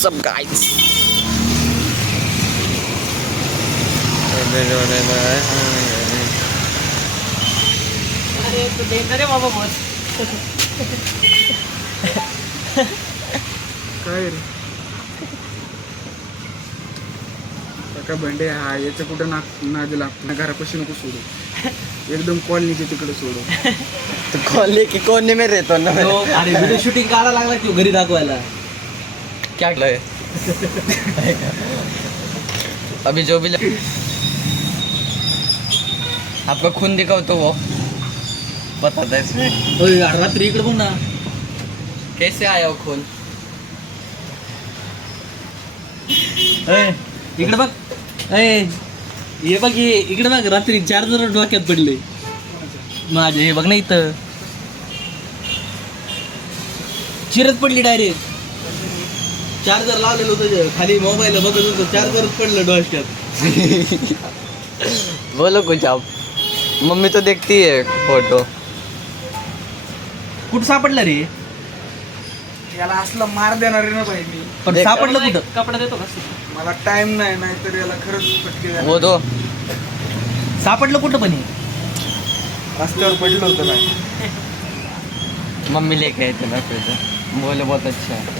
What's up guys? अरे तू देणार रे बाबा बस. काय रे काका बंडे हा याचं कुठं नाद लागतो ना घरापाशी नको सोडू एकदम कॉलनीच्या तिकडे सोडू तो कॉलेज के कोने में रहता ना मैं. अरे व्हिडिओ शूटिंग काढा लागला की घरी दाखवायला. क्या है अभी जो भी आपका खून दिखाओ तो वो बताता है इसमें होय रात्री इकडे बघ ना. कैसे आया वो खून. इकडे बघ. हे बघ हे इकडे बघ रात्री चार्जर डोक्यात पडले माझे. हे बघ ना इथं चिरत पडली डायरेक्ट. चार्जर लावलेलं होतं खाली मोबाईल बघत होतं चार्जरच पडलं डोक्यात. बोलो कुछ आप. मम्मी तो देखती है फोटो. कुठं सापडलं रे. याला असलं मार देणार आहे ना भाई मी. पण देख. सापडलं कुठं. कपडा देतो का. मला टाइम नाही नाहीतर याला खरंच फटके वो तो सापडलं कुठं पण हे? रस्त्यावर पडलं होतं काय. मम्मी लेके आए थे ना फिर से. बोले बहुत अच्छा है.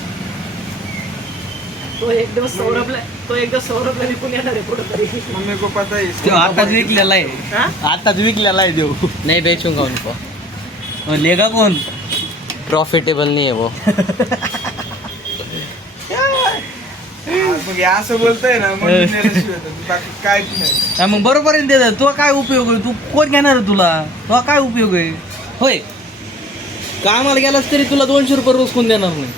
तो एकदम सौरभला विकून येणार आहे कुठंतरी. मम्मी को पता है तो आताच विकलेला आहे. हा? आताच विकलेला आहे देव. नहीं बेचूंगा उनको. लेगा कोण. प्रॉफिटेबल नहीं है वो. मग हे असं बोलतोय ना मग मी नेल्याशिवाय तर बाकी काहीच नाही. हा, मग बरोबर आहे ना. तुला काय उपयोग आहे. तू कोण घेणार आहे तुला. तुला काय उपयोग आहे. होय कामाला गेलास तरी तुला 200 रुपये रोज कोण देणार नाही.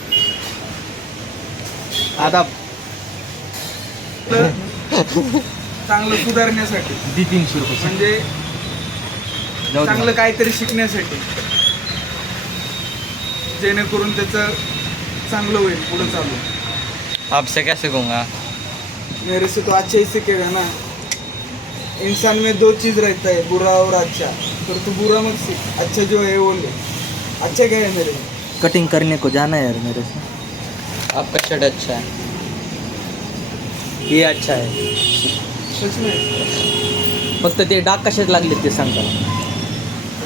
आता तर चांगलं सुधारण्यासाठी दी 300 रुपये म्हणजे जाऊ दे. चांगलं काहीतरी शिकण्यासाठी जेणेकरून त्याचं चांगलं होईल पुढे चालू. आपसे क्या सीखूंगा. मेरे से तो अच्छा ही सीखेगा ना. इंसान में दो चीज रहता है बुरा और अच्छा. तो तू बुरा मत सीख अच्छा जो है वो ले. अच्छा क्या है मेरे कटिंग करने को जाना है यार मेरे से. आपका शर्ट अच्छा है. हे अच्छा आहे. सच में फक्त ते डाग कशात लागले ते सांगता.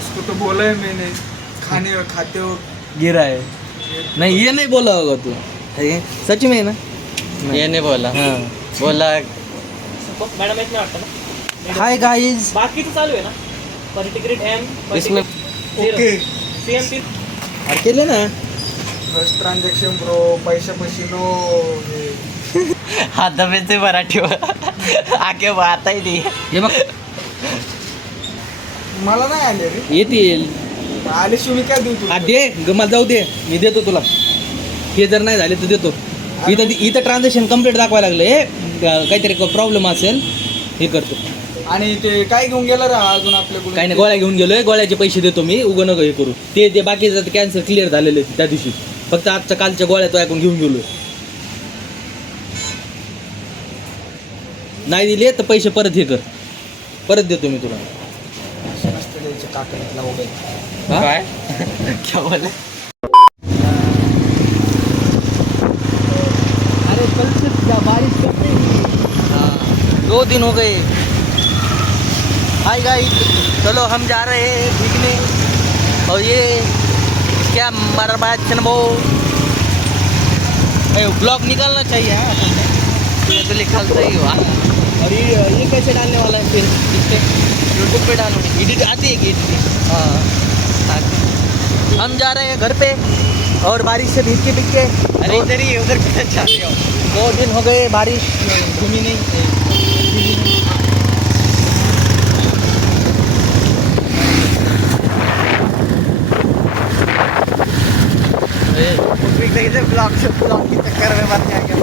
उसको तो बोला है मैंने खाने और खाते हो गिरा है. नहीं ये नहीं बोला होगा तू. है सच में है ना. ये नहीं बोला. हाँ. बोला मॅडम येत नाही वाटतं ना. Hi guys. बाकीचं चालू आहे ना. पर्टिग्रेड एम इसमें ओके. CMP अरे केले ना. फर्स्ट ट्रान्झॅक्शन ब्रो पैसा पशिनो हाथ में से मराठी आके आता ही नहीं. हे बघ मला नाही आले रे. येतील. आले शिवाय काय देऊ तू. हा दे मला जाऊ दे. मी देतो तुला. हे जर नाही झाले तर देतो. इथं ट्रान्झॅक्शन कम्प्लीट दाखवायला लागलं. काहीतरी प्रॉब्लेम असेल हे करतो. आणि ते काय घेऊन गेला रे अजून आपल्याकडून. काही नाही गोळ्या घेऊन गेलोय. गोळ्याचे पैसे देतो मी. उगं नको हे करू. ते बाकीचं कॅन्सर क्लिअर झालेलं आहे त्या दिवशी. फक्त आजच्या कालच्या गोळ्या तो ऐकून घेऊन गेलोय. नाही दिले तर पैसे परत हे कर. परत देतो मी तुला. नसतं द्यायचं काकड्यातला वगैरे. हा? काय क्या बोले. अरे कल से क्या बारिश कर रही है. 2 दिन हो गए. हाय गाइस चलो हम जा रहे हैं भीगने. और ये क्या हमारा बात चलो ब्लॉग निकालना चाहिए. मैं तो निकालता ही हुआ. और ये कैसे डालने वाला है फिर इस पे. यूट्यूब पे डालूंगी. एडिट आती है कि एडिटिंग. हाँ. हम जा रहे हैं घर पे और बारिश से भीग के अरे इधर ही उधर किधर जा रही हो. 2 दिन हो गए बारिश घूमी नहीं. ब्लॉग के चक्कर में मर जाएंगे.